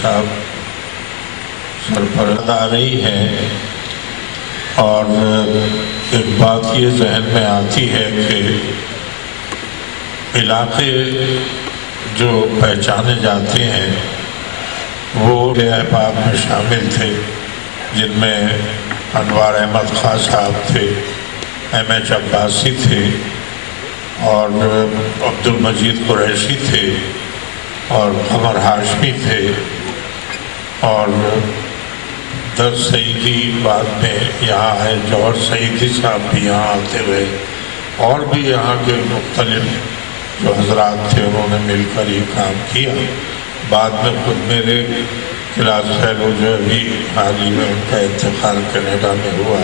صاحب سرپرست آ رہی ہیں، اور ایک بات یہ ذہن میں آتی ہے کہ علاقے جو پہچانے جاتے ہیں وہ احباب میں شامل تھے، جن میں انوار احمد خان صاحب تھے، ایم ایچ عباسی تھے، اور عبد المجید قریشی تھے، اور قمر ہاشمی تھے، اور در سعیدی بعد میں یہاں آئے، جوہر سعیدی صاحب بھی یہاں آتے رہے، اور بھی یہاں کے مختلف جو حضرات تھے انہوں نے مل کر یہ کام کیا۔ بعد میں خود میرے کلاس فیلو جو ابھی حال ہی میں ان کا انتقال کینیڈا میں ہوا،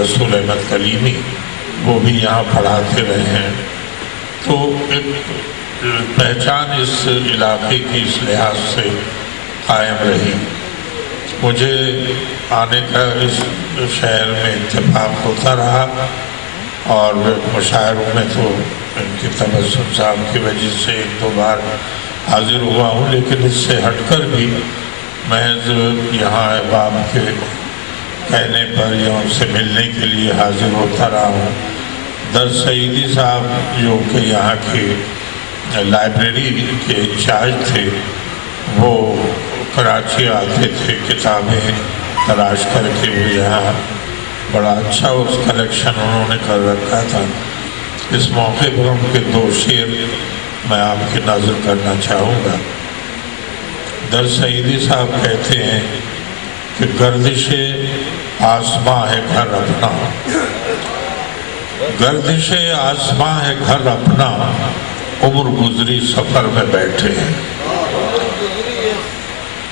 رسول احمد کلیمی، وہ بھی یہاں پڑھاتے رہے ہیں۔ تو ایک پہچان اس علاقے کی اس لحاظ سے قائم رہی۔ مجھے آنے کا اس شہر میں اتفاق ہوتا رہا، اور مشاعروں میں تو ان کی تبسم صاحب کی وجہ سے ایک دو بار حاضر ہوا ہوں، لیکن اس سے ہٹ کر بھی محض یہاں احباب کے کہنے پر یا ان سے ملنے کے لیے حاضر ہوتا رہا ہوں۔ در سعیدی صاحب جو کہ یہاں کے لائبریری کے انچارج تھے، وہ کراچی آتے تھے کتابیں تلاش کر کے، وہ یہاں بڑا اچھا اس کلیکشن انہوں نے کر رکھا تھا۔ اس موقع پر ان کے دو شعر میں آپ کی نظر کرنا چاہوں گا۔ در سعیدی صاحب کہتے ہیں کہ گردش آسماں ہے گھر اپنا، گردش آسماں ہے گھر اپنا، عمر گزری سفر میں بیٹھے ہیں۔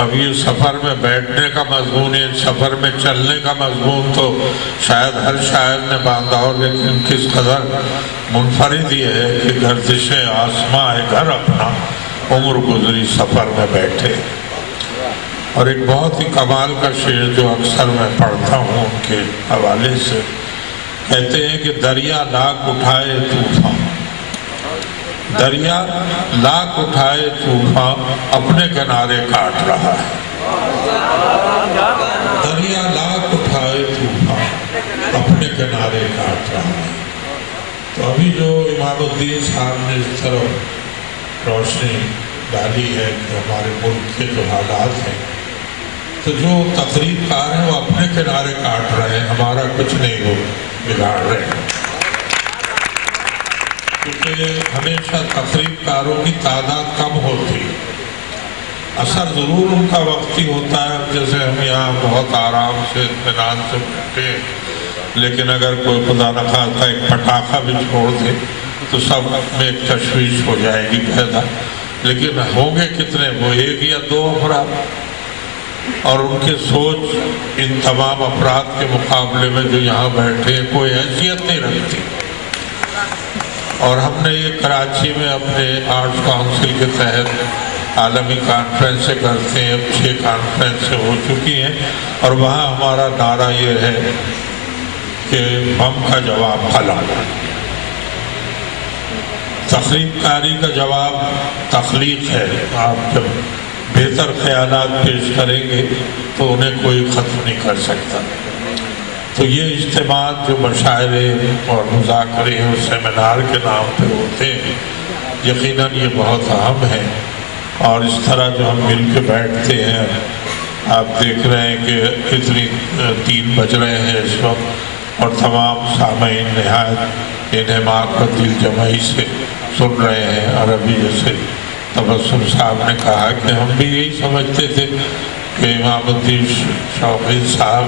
اب یہ سفر میں بیٹھنے کا مضمون ہے، سفر میں چلنے کا مضمون تو شاید ہر شاعر نے باندھا ہو، لیکن کس قدر منفرد یہ ہے کہ گردش آسماں ہے گھر اپنا، عمر گزری سفر میں بیٹھے۔ اور ایک بہت ہی کمال کا شعر جو اکثر میں پڑھتا ہوں ان کے حوالے سے، کہتے ہیں کہ دریا لاکھ اٹھائے طوفان، دریا لاکھ اٹھائے طوفان، اپنے کنارے کاٹ رہا ہے۔ دریا لاکھ اٹھائے طوفان، اپنے کنارے کاٹ رہا ہے۔ تو ابھی جو امام الدین صاحب نے اس طرف روشنی ڈالی ہے کہ ہمارے ملک کے جو حالات ہیں، تو جو تقریب کار ہیں وہ اپنے کنارے کاٹ رہے ہیں، ہمارا کچھ نہیں وہ بگاڑ رہے ہیں۔ کیونکہ ہمیشہ تقریب کاروں کی تعداد کم ہوتی ہے، اثر ضرور ان کا وقتی ہوتا ہے۔ جیسے ہم یہاں بہت آرام سے اطمینان سے بیٹھے ہیں، لیکن اگر کوئی خدا نخواستہ ایک پٹاخہ بھی چھوڑ دے تو سب میں ایک تشویش ہو جائے گی پیدا۔ لیکن ہوں گے کتنے، وہ ایک یا دو افراد، اور ان کی سوچ ان تمام افراد کے مقابلے میں جو یہاں بیٹھے ہیں کوئی حیثیت نہیں رکھتی۔ اور ہم نے یہ کراچی میں اپنے آرٹس کونسل کے تحت عالمی کانفرنسیں کرتے ہیں، 6 کانفرنسیں ہو چکی ہیں، اور وہاں ہمارا نعرہ یہ ہے کہ بم کا جواب حلال، تخریب کاری کا جواب تخلیق ہے۔ آپ جب بہتر خیالات پیش کریں گے تو انہیں کوئی ختم نہیں کر سکتا۔ تو یہ اجتماعات جو مشاعرے اور مذاکرے اور سیمینار کے نام پہ ہوتے ہیں، یقیناً یہ بہت اہم ہے۔ اور اس طرح جو ہم مل کے بیٹھتے ہیں، آپ دیکھ رہے ہیں کہ کتنی 3 بج رہے ہیں اس وقت، اور تمام سامعین نہایت انہماک و دل جمعی سے سن رہے ہیں۔ اور ابھی جیسے تبسم صاحب نے کہا کہ ہم بھی یہی سمجھتے تھے کہ امام الدین شوقی صاحب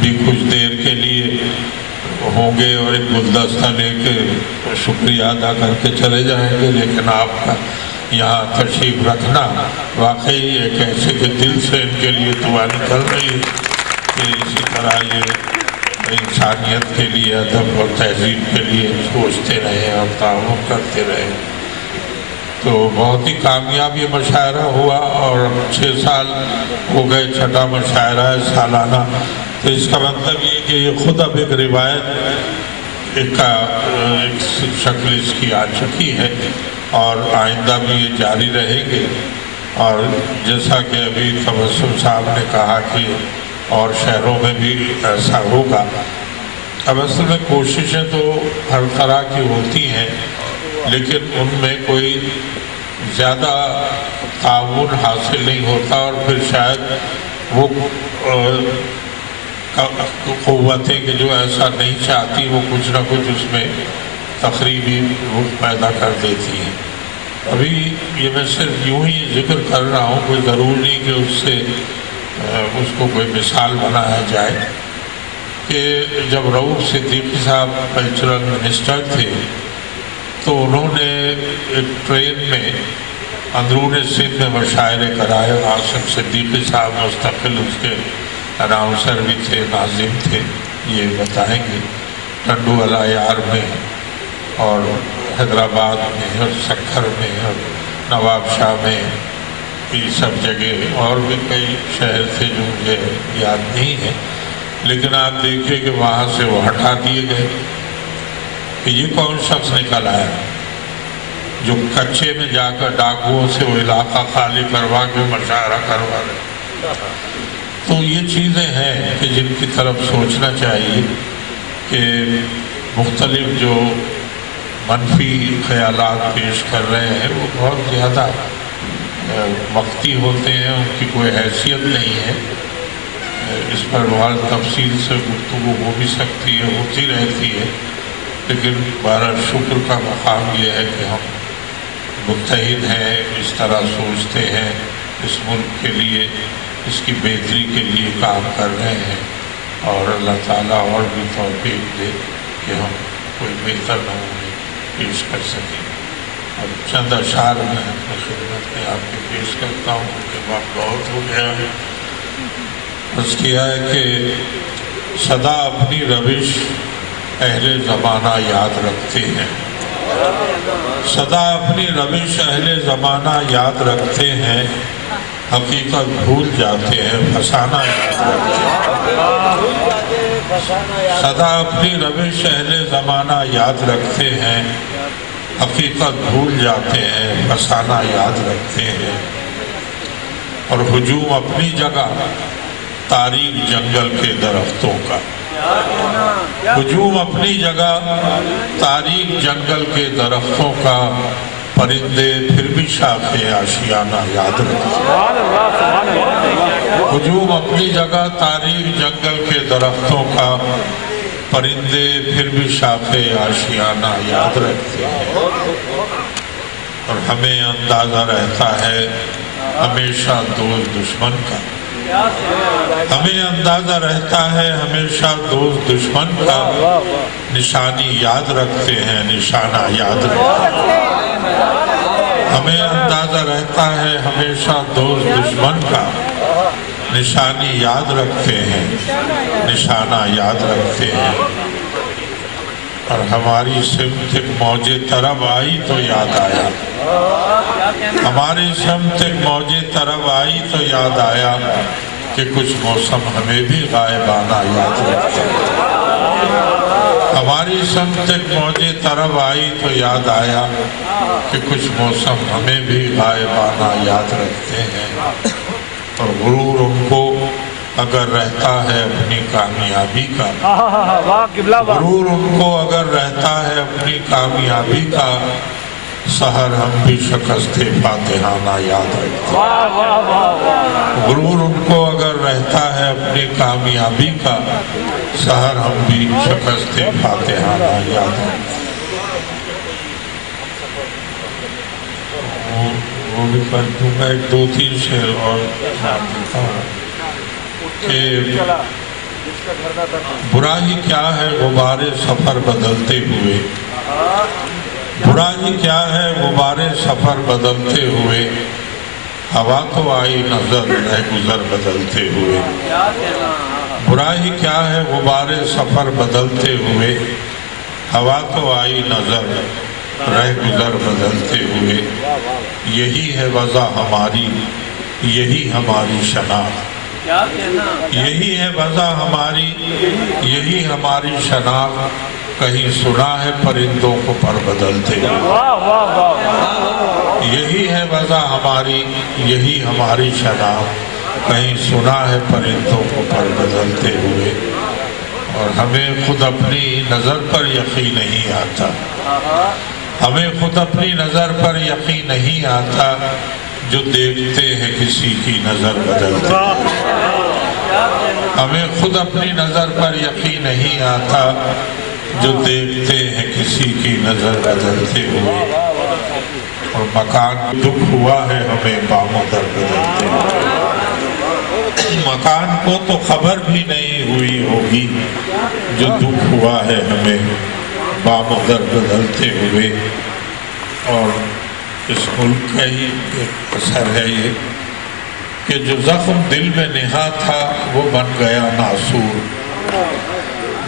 بھی کچھ دیر کے لیے ہوں گے اور ایک گلدستہ لے کے شکریہ ادا کر کے چلے جائیں گے، لیکن آپ کا یہاں تشریف رکھنا واقعی ایک ایسے کہ دل سے ان کے لیے دعا نکل رہی ہے کہ اسی طرح یہ انسانیت کے لیے، ادب اور تہذیب کے لیے سوچتے رہیں اور تعاون کرتے رہیں۔ تو بہت ہی کامیاب یہ مشاعرہ ہوا، اور 6 سال ہو گئے، 6واں مشاعرہ ہے سالانہ۔ تو اس کا مطلب یہ کہ یہ خود اب ایک روایت ایک شکل اس کی آ چکی ہے، اور آئندہ بھی یہ جاری رہے گے۔ اور جیسا کہ ابھی تبسم صاحب نے کہا کہ اور شہروں میں بھی ایسا ہوگا. اب اصل میں کوششیں تو ہر طرح کی ہوتی ہیں، لیکن ان میں کوئی زیادہ تعاون حاصل نہیں ہوتا، اور پھر شاید وہ قوتیں کہ جو ایسا نہیں چاہتی وہ کچھ نہ کچھ اس میں تقریبی رخ پیدا کر دیتی ہیں. ابھی یہ میں صرف یوں ہی ذکر کر رہا ہوں، کوئی ضرور نہیں کہ اس سے اس کو کوئی مثال بنایا جائے. کہ جب رؤوف صدیقی صاحب کلچرل منسٹر تھے تو انہوں نے ایک ٹرین میں اندرون سندھ میں مشاعرے کرائے. عاصم صدیقی صاحب مستقل اس کے اناؤنسر بھی تھے، ناظم تھے، یہ بتائیں گے. ٹنڈو الایار میں اور حیدرآباد میں اور سکھر میں اور نواب شاہ میں، یہ سب جگہ، اور بھی کئی شہر تھے جو مجھے یاد نہیں ہے. لیکن آپ دیکھیں کہ وہاں سے وہ ہٹا دیے گئے کہ یہ کون شخص نکل آیا جو کچے میں جا کر ڈاکوؤں سے وہ علاقہ خالی کروا کے مشاعرہ کروا رہے. تو یہ چیزیں ہیں کہ جن کی طرف سوچنا چاہیے کہ مختلف جو منفی خیالات پیش کر رہے ہیں وہ بہت زیادہ وقتی ہوتے ہیں، ان کی کوئی حیثیت نہیں ہے. اس پر بہت تفصیل سے گفتگو ہو بھی سکتی ہے، ہوتی رہتی ہے، لیکن بہرحال شکر کا مقام یہ ہے کہ ہم متحد ہیں، اس طرح سوچتے ہیں، اس ملک کے لیے، اس کی بہتری کے لیے کام کر رہے ہیں، اور اللہ تعالیٰ اور بھی توفیق دے کہ ہم کوئی بہتر نمونے پیش کر سکیں. اب چند اشعار میں اپنی خدمت میں آپ کو پیش کرتا ہوں کہ وقت بہت ہو گیا ہے. عرض کیا ہے کہ سدا اپنی روش اہل زمانہ یاد رکھتے ہیں، سدا اپنی روش اہل زمانہ یاد رکھتے ہیں، حقیقت بھول جاتے ہیں، فسانہ یاد رکھتے ہیں. سدا اپنی روش اہل زمانہ یاد رکھتے ہیں، حقیقت بھول جاتے ہیں، فسانہ یاد رکھتے ہیں. اور ہجوم اپنی جگہ، تاریک جنگل کے درختوں کا. ہجوم اپنی جگہ، تاریک جنگل کے درختوں کا، پرندے پھر بھی شاخ آشیانہ یاد رکھتے ہیں. ہجوم اپنی جگہ، تاریک جنگل کے درختوں کا، پرندے پھر بھی شاخ آشیانہ یاد رکھتے ہیں. اور ہمیں اندازہ رہتا ہے ہمیشہ دوست دشمن کا، ہمیں اندازہ رہتا ہے ہمیشہ دوست دشمن کا، نشانی یاد رکھتے ہیں، نشانہ یاد رکھتے ہیں. ہمیں اندازہ رہتا ہے ہمیشہ دوست دشمن کا، نشانی یاد رکھتے ہیں، نشانہ یاد رکھتے ہیں. اور ہماری سمت ایک موج طرب آئی تو یاد آیا، ہماری سمت ایک موج طرب آئی تو یاد آیا کہ کچھ موسم ہمیں بھی غائبانہ یاد رکھتے ہیں. ہماری سمت ایک موج طرب آئی تو یاد آیا کہ کچھ موسم ہمیں بھی غائبانہ یاد رکھتے ہیں. اور غرور ان کو اگر رہتا ہے اپنی کامیابی کا، غرور ان کو اگر رہتا ہے اپنی کامیابی کا، سحر ہم بھی شکست فاتحانہ یاد رکھتے ہیں. غرور ان کو اگر رہتا ہے اپنی کامیابی کا، سحر ہم بھی شکست فاتحانہ یاد رکھتے ہیں. وہ بھی پڑھ دوں گا، ایک دو تین شعر اور دیتا ہوں کہ برا ہی کیا ہے غبار سفر بدلتے ہوئے، برا ہی کیا ہے غبار سفر بدلتے ہوئے، ہوا تو آئی نظر رہ گزر بدلتے ہوئے. برا ہی کیا ہے غبار سفر بدلتے ہوئے، ہوا تو آئی نظر رہ گزر بدلتے ہوئے. یہی ہے وضع ہماری، یہی ہماری شناخت، یہی ہے وضع ہماری، یہی ہماری شناخت. کہیں سنا ہے پرندوں کو پر بدلتے ہوئے، یہی ہے وضع ہماری، یہی ہماری شناخت، کہیں سنا ہے پرندوں کو پر بدلتے ہوئے، اور ہمیں خود اپنی نظر پر یقین نہیں آتا، ہمیں خود اپنی نظر پر یقین نہیں آتا جو دیکھتے ہیں کسی کی نظر بدلتے ہوئے، ہمیں خود اپنی نظر پر یقین نہیں آتا جو دیکھتے ہیں کسی کی نظر بدلتے ہوئے، اور مکان دکھ ہوا ہے ہمیں بام و در بدلتے ہوئے، مکان کو تو خبر بھی نہیں ہوئی ہوگی جو دکھ ہوا ہے ہمیں بام و در بدلتے ہوئے۔ اور اس ملک کا ہی ایک اثر ہے یہ کہ جو زخم دل میں نہا تھا وہ بن گیا ناسور،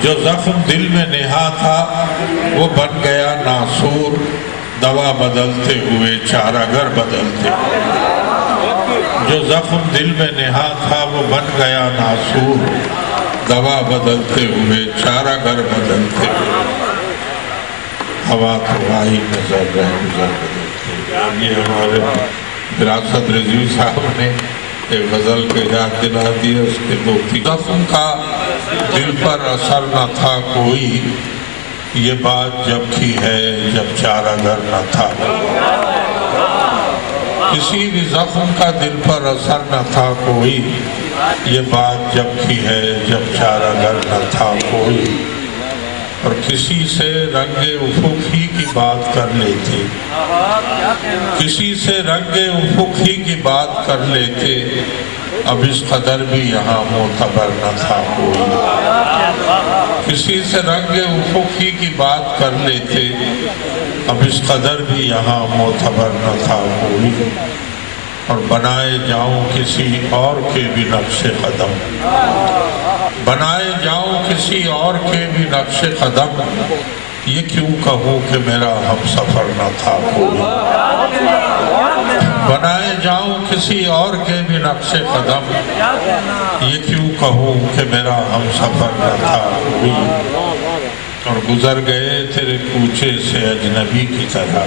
جو زخم دل میں نہا تھا وہ بن گیا ناسور، دوا بدلتے ہوئے چارہ گر بدلتے ہوئے، جو زخم دل میں نہا تھا وہ بن گیا ناسور، دوا بدلتے ہوئے چارہ گر بدلتے ہوئے، ہوا تو آئی نظر رہ گزر بدلتے ہوئے۔ یہ ہمارے وراثت رضوی صاحب نے ایک غزل کے یاد دلا دیا، اس کے دو تھی۔ زخم کا دل پر اثر نہ تھا کوئی، یہ بات جب کی ہے جب چارہ گر نہ تھا، کسی بھی زخم کا دل پر اثر نہ تھا کوئی، یہ بات جب کی ہے جب چارہ گر نہ تھا کوئی، اور کسی سے رنگ افق ہی کی بات کر لیتے، کسی سے رنگ افق ہی کی بات کر لیتے، اب اس قدر بھی یہاں معتبر نہ تھا کوئی، کسی سے رنگ افق ہی کی بات کر لیتے، اب اس قدر بھی یہاں معتبر نہ تھا کوئی، اور بنائے جاؤں کسی اور کے بھی نقش قدم، بنائے جاؤں کسی اور کے بھی نقش قدم، یہ کیوں کہوں کہ میرا ہم سفر نہ تھا کوئی، بنائے جاؤں کسی اور کے بھی نقش قدم، یہ کیوں کہوں کہ میرا ہم سفر نہ تھا کوئی، اور گزر گئے تیرے کوچے سے اجنبی کی طرح،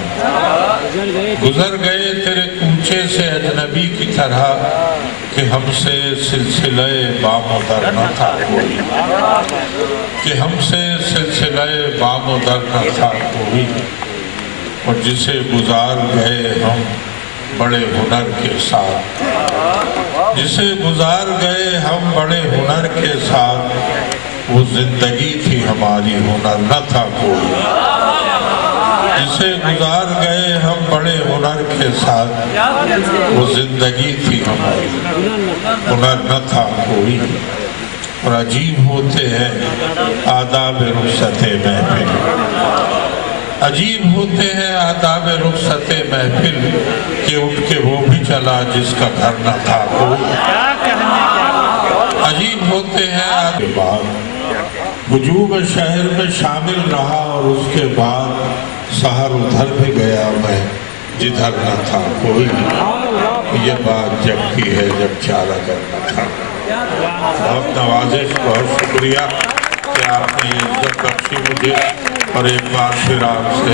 گزر گئے تیرے کوچے سے اجنبی کی طرح، کہ ہم سے سلسلہ بام و در نہ تھا کوئی، کہ ہم سے سلسلہ بام و در نہ تھا کوئی، اور جسے گزار گئے ہم بڑے ہنر کے ساتھ، جسے گزار گئے ہم بڑے ہنر کے ساتھ، وہ زندگی تھی ہماری ہنر نہ تھا کوئی، جسے گزار گئے ہم بڑے ہنر کے ساتھ، وہ زندگی تھی ہماری ہنر نہ تھا کوئی، اور عجیب ہوتے ہیں آداب رخصت محفل، عجیب ہوتے ہیں آداب رخصت محفل، کہ اٹھ کے وہ بھی چلا جس کا گھر نہ تھا کوئی، عجیب ہوتے ہیں آداب بعد وجوب شہر میں شامل رہا، اور اس کے بعد سحر ادھر بھی گیا میں جدھر نہ تھا کوئی، یہ بات جب کی ہے جب چارہ گر نہ تھا۔ بہت نوازش، بہت شکریہ کہ آپ نے یہ عزت بخشی مجھے، اور ایک بار پھر آپ سے